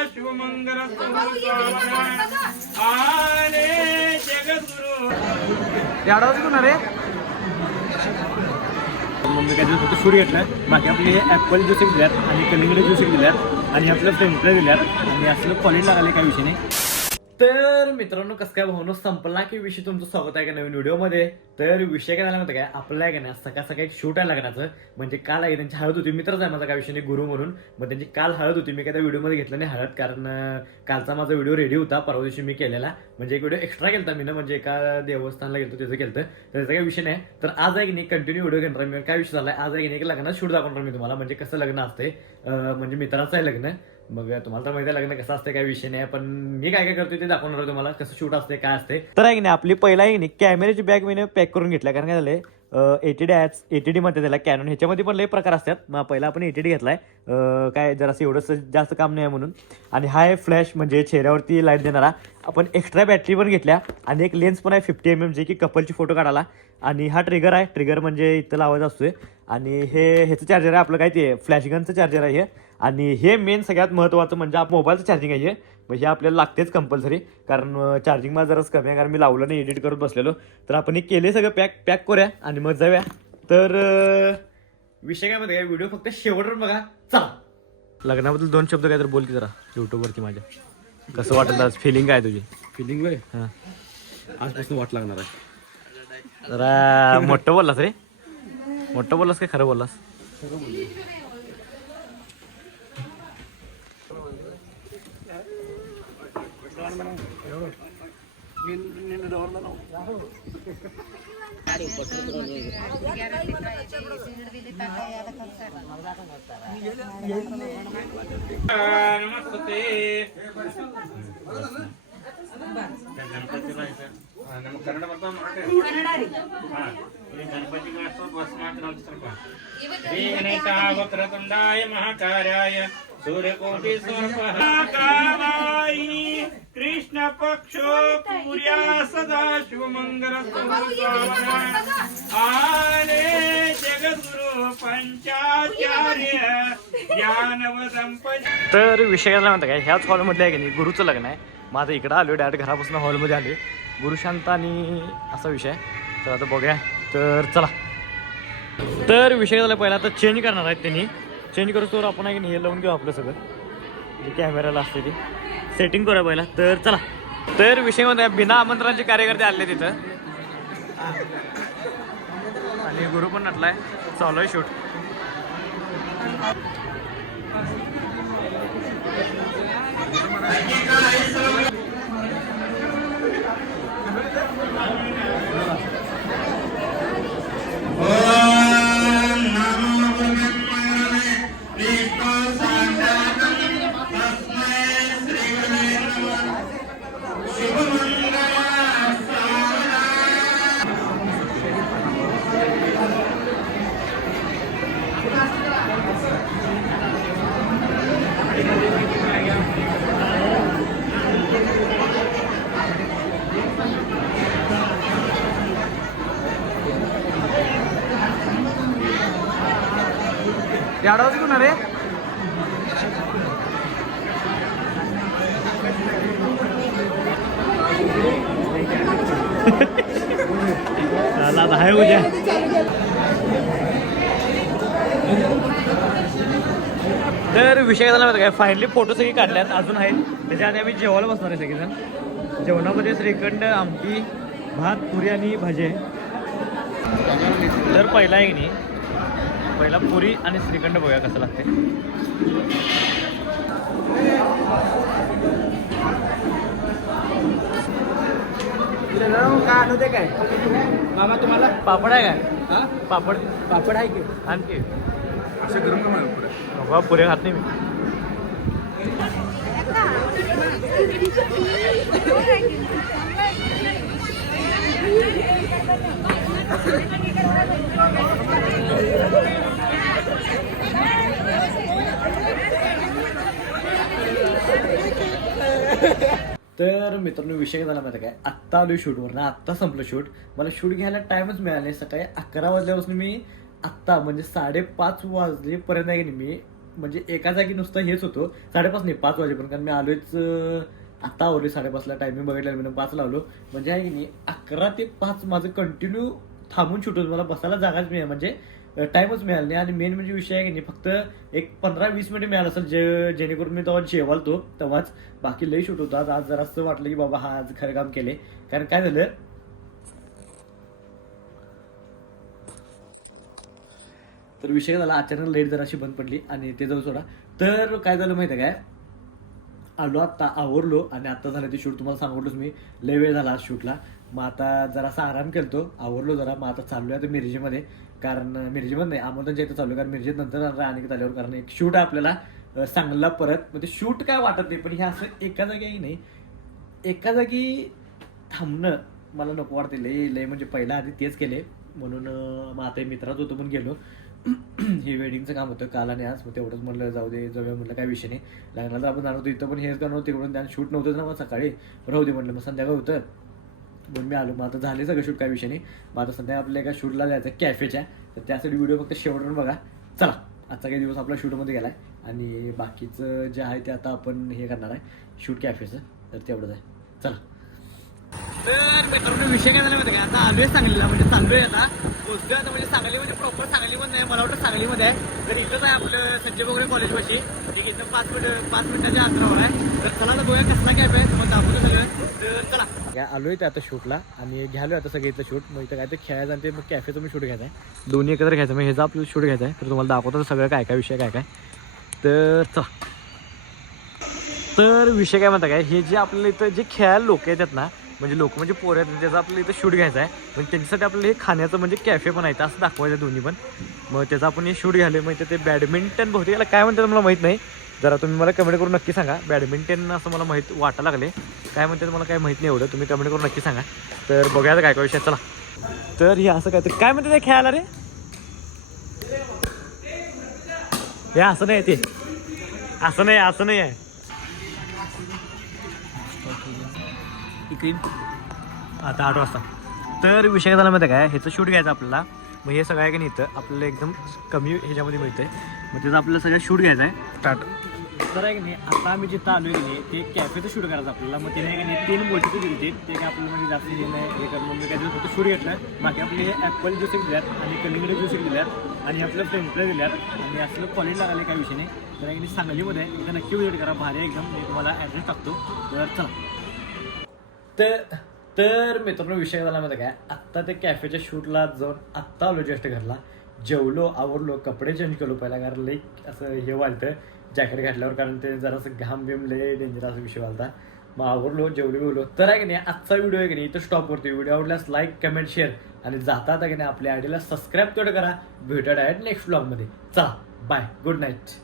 सदाशिवमंगल आले जगद्गुरु रे मम्मी काय फक्त शूट घेतला बाकी आपले ॲपल ज्यूस एक दिल्यात आणि कलिंगड ज्यूस एक दिल्यात आणि आपलं टेम्परेचर दिल्यात आणि असलं कॉलेज लागले काही विषय नाही. तर मित्रांनो कसं काय भावनो संपला की विषय तुमचं स्वागत आहे का नवीन व्हिडिओमध्ये. तर विषय काय झाला माहिती काय आपल्याला आहे का नाही सकाळ सकाळी शूट आहे लग्नाचं म्हणजे काल आहे त्यांची हळद होती. मित्रच आहे माझा काय विषय नाही गुरु म्हणून मग त्यांची काल हळद होती. मी काय त्या व्हिडिओमध्ये घेतलं नाही हळद कारण कालचा माझा व्हिडिओ रेडी होता परवा दिवशी मी केलेला म्हणजे एक व्हिडिओ एक्स्ट्रा केलता मी ना म्हणजे एका देवस्थानला गेलो त्याचं केलं त्याचा काही विषय नाही. तर आज आहे की नाही कंटिन्यू व्हिडिओ घेणार मी काय विषय झाला आज आहे की नाही लग्नात शूट दाखवणार मी तुम्हाला म्हणजे कसं लग्न असते म्हणजे मित्राचं आहे लग्न. मग तुम्हाला तर माहिती आहे लग्न कसं असते काही विषय नाही पण मी काय काय करतोय ते दाखवणार तुम्हाला कसं शूट असते काय असते. तर आहे की नाही आपली पहिला आहे की नाही कॅमेऱ्याची बॅग मी पॅक करून घेतल्या कारण काय झालंय एटीडी मध्ये त्याला कॅनॉन ह्याच्यामध्ये पण लय प्रकार असतात. मग पहिला आपण एटीडी घेतलाय काय जरासं एवढंच जास्त काम नाही म्हणून आणि हा आहे फ्लॅश म्हणजे चेहऱ्यावरती लाईट देणारा. आपण एक्स्ट्रा बॅटरी पण घेतल्या आणि एक लेन्स पण आहे 50mm जे की कपलची फोटो काढायला आणि हा ट्रिगर आहे ट्रिगर म्हणजे इथं लावायचा असतोय आणि ह्याचं चार्जर आहे आपलं काय ते फ्लॅशगनचं चार्जर आहे हे आणि हे मेन सगळ्यात महत्त्वाचं म्हणजे मोबाईलचं चार्जिंग आहे म्हणजे आपल्याला लागतेच कंपल्सरी कारण चार्जिंग माझं जराच कमी आहे कारण मी लावलं नाही एडिट करत बसलेलो. तर आपण हे केले सगळं पॅक करूया आणि मग जाऊया. तर विषय काय माहिती काय व्हिडिओ फक्त शेवटवर बघा चला. लग्नाबद्दल 2 शब्द काय तर बोल की जरा युट्यूबवरती माझ्या कसं वाटलं आज फिलिंग काय तुझी फिलिंग वय हां आजपासून वाट लागणार आहे. जरा मोठं बोललास रे मोठं बोललास काय खरं बोललास. वक्रतुंडाय महाकार्याय सूर्यकोटि समप्रभाय कृष्ण पक्षो पूर्या सदाशिवमंगल आले जगद्गुरु पंचाचार्य ज्ञानवदंपती. तर विषय काय म्हणता काय ह्याच हॉलमधले आहे की नाही गुरुचं लग्न आहे. माझं इकडं आलो डायरेक्ट घरापासून हॉलमध्ये आले गुरुशांत आणि असा विषय. तर आता बघूया तर चला. तर विषय झाला पहिला आता चेंज करणार आहेत त्यांनी चेंज करूच आपण आहे की नाही हे लावून घेऊ आपलं सगळं जे कॅमेराला असते ते सेटिंग करूया पहिला. तर चला. तर विषय मध्ये बिना आमंत्रणाचे कार्यकर्ते आले तिथं आणि गुरु पण नटलाय चालू आहे शूट. आवाज कोण रे आहे उद्या. तर विषय झाला काय फायनली फोटो सगळे काढल्यात अजून आहेत त्याच्या आधी आम्ही जेवायला बसणार आहे सगळेजण. जेवणामध्ये श्रीखंड आमटी भात पुरी आणि भाजी आहे. तर पहिला आहे की नाही पहिला पुरी आणि श्रीखंड बघूया कसं लागते. काय आणू दे काय मामा तुम्हाला पापड आहे काय पापड पापड आहे की आणखी असं गरम का बाबा पुरे खात नाही मी. तर मित्रांनो विषय झाला माहिती काय आत्ता आलो शूटवर ना आत्ता संपलं शूट. मला शूट घ्यायला टाइमच मिळाला नाही. सकाळी 11 वाजल्यापासून मी आत्ता म्हणजे 5:30 वाजलेपर्यंत आहे की मी म्हणजे एका जागी नुसतं हेच होतो 5:30 नाही 5 वाजेपर्यंत, कारण मी आलोच आता आवरली 5:30ला टायमिंग बघितलं मी 5 लावलो, म्हणजे आहे की नाही 11 ते 5 माझं कंटिन्यू थांबून शूट होतं, मला बसायला जागाच मिळेल म्हणजे टाइमच मिळाला नाही. आणि मेन म्हणजे विषय आहे की नाही फक्त एक 15-20 मिनिट मिळालं असेल जेणेकरून मी तेव्हा जेवालतो तेव्हाच, बाकी लई शूट होतं. आज जरा असं वाटलं की बाबा हा आज खरं काम केले, कारण काय झालं तर विषय झाला अचानक लाईट जराशी बंद पडली आणि ते जाऊ सोडा. तर काय झालं माहिती आहे काय, आलो आत्ता आवरलो आणि आता झालं ते शूट, तुम्हाला सांगितलंच मी लय वेळ झाला आज शूटला. मग आता जरासा आराम केलतो, आवरलो जरा. मग आता चाललोय आता मिरजेमध्ये, कारण मिरजेमध्ये नाही आमोदनच्या इथं चालू, कारण मिरजेत नंतर अनेक आल्यावर, कारण एक शूट आहे आपल्याला सांगला परत. म्हणजे शूट काय वाटत नाही, पण हे असं एका जागी नाही, एका जागी थांबणं मला नको वाटते लय लय, म्हणजे पहिला आधी तेच केले म्हणून मग आता मित्रात होतो पण गेलो. हे वेडिंगचं काम होतं काल आणि आज, मग तेवढंच म्हणलं जाऊ दे जाऊया, म्हणलं काय विषय नाही, लग्नाला आपण जाणार होतो इथं पण हेच करणार होतं तिकडून, त्यानं शूट नव्हतं ना मग सकाळी, राहू दे म्हणलं. मग संध्याकाळ होतं म्हणून मी आलो. मग आता झाले सगळं शूट, काय विषय नाही. मग आता संध्याकाळ आपल्या एका शूटला जायचं कॅफेच्या, तर त्यासाठी व्हिडिओ फक्त शेवटून बघा. चला आजचा काही दिवस आपला शूटमध्ये गेलाय आणि बाकीचं जे आहे ते आता आपण हे करणार आहे शूट कॅफेचं, तर तेवढंच आहे. चला तर मित्रांनो विषय काय झाला माहिती का, आता आलोय सांगलीला, म्हणजे चाललोय आता पोहोचतोय आता, म्हणजे सांगलीमध्ये प्रॉपर सांगलीमध्ये नाही, मला वाटतं सांगलीमध्ये आहे. तर इथंच आहे आपलं संजय बोगरे कॉलेजपाशी, ठीक आहे, इथं 5 मिनिटाच्या अंतरावर आहे. तर चला तर बघूया कसला कॅफ आहे, तुम्हाला दाखवतो सगळं. तर चला आलोय ते आता शूटला आणि घ्यालोय आता सगळं इथलं शूट. मग इथं काय ते खेळायचं आणि ते मग कॅफेचं मी शूट घ्यायचं आहे, दोन्ही एकत्र घ्यायचं. मग ह्याचा आपलं शूट घ्यायचं आहे, तर तुम्हाला दाखवतो सगळं काय काय विषय काय काय. तर चला. तर विषय काय म्हणता काय, हे जे आपल्याला इथं जे खेळायला लोक येतात ना, म्हणजे लोक म्हणजे पोरं आहेत, त्याचा आपल्याला इथं शूट घ्यायचा आहे. पण त्यांच्यासाठी आपल्याला हे खाण्याचं म्हणजे कॅफे पण आहे असं दाखवायचं दोन्ही पण. मग त्याचं आपण हे शूट घ्यायला, म्हणजे ते बॅडमिंटन बहुतेक याला काय म्हणतात मला माहीत नाही, जरा तुम्ही मला कमेंट करून नक्की सांगा. बॅडमिंटन असं मला माहीत वाटायला लागले, काय म्हणतात मला काय माहीत नाही एवढं, तुम्ही कमेंट करून नक्की सांगा. तर बघूया काय काय विषय. चला तर हे असं काय, तर काय म्हणतात ते खेळायला रे, हे असं नाही, ते असं नाही, असं नाही आहे आता 8 वाजता. तर विषय झाला माहिती काय, ह्याचं शूट घ्यायचं आपल्याला. मग हे सगळं आहे की नाही इथं आपल्याला एकदम कमी ह्याच्यामध्ये मिळतंय, मग त्याचं आपल्याला सगळं शूट घ्यायचं आहे स्टार्ट. तर आहे की नाही आता आम्ही जिथं आलो की नाही ते कॅफेचं शूट करायचं आपल्याला. मग त्याने की नाही 3 मोठी दिली ते काय आपल्याला म्हणजे जास्त हे नाही हे करून मी काय फक्त शूट घेतलं. बाकी आपले हे ॲपल ज्यूस एक दिल्यात आणि कलिंगड ज्यूस एक दिल्यात आणि आपलं फ्रेंच फ्राय दिल्यात आणि असलं कॉलेज लागले काय विषय नाही. तर आहे की नाही सांगलीमध्ये आहे, इथं नक्की विजिट करा, भारी एकदम. मी तुम्हाला ॲड्रेस टाकतो. तर चला. तर मित्रांनो विषय झाला माहिती काय, आत्ता ते कॅफेच्या शूटला जाऊन आत्ता आलो जस्ट घरला, जेवलो आवरलो, कपडे चेंज केलो पहिला, कारण लई असं हे वालतं जॅकेट घातल्यावर, कारण ते जरासं घाम बिम लय डेंजर असा विषय वालता. मग आवरलो जेवलो तर आहे की नाही आजचा व्हिडिओ आहे की नाही इथं स्टॉप करतो. व्हिडिओ आवडल्यास लाईक कमेंट शेअर आणि जाता की नाही आपल्या आयडीला सबस्क्राईब तेवढं करा. भेटूया डायरेक्ट नेक्स्ट व्लॉगमध्ये. चला बाय, गुड नाईट.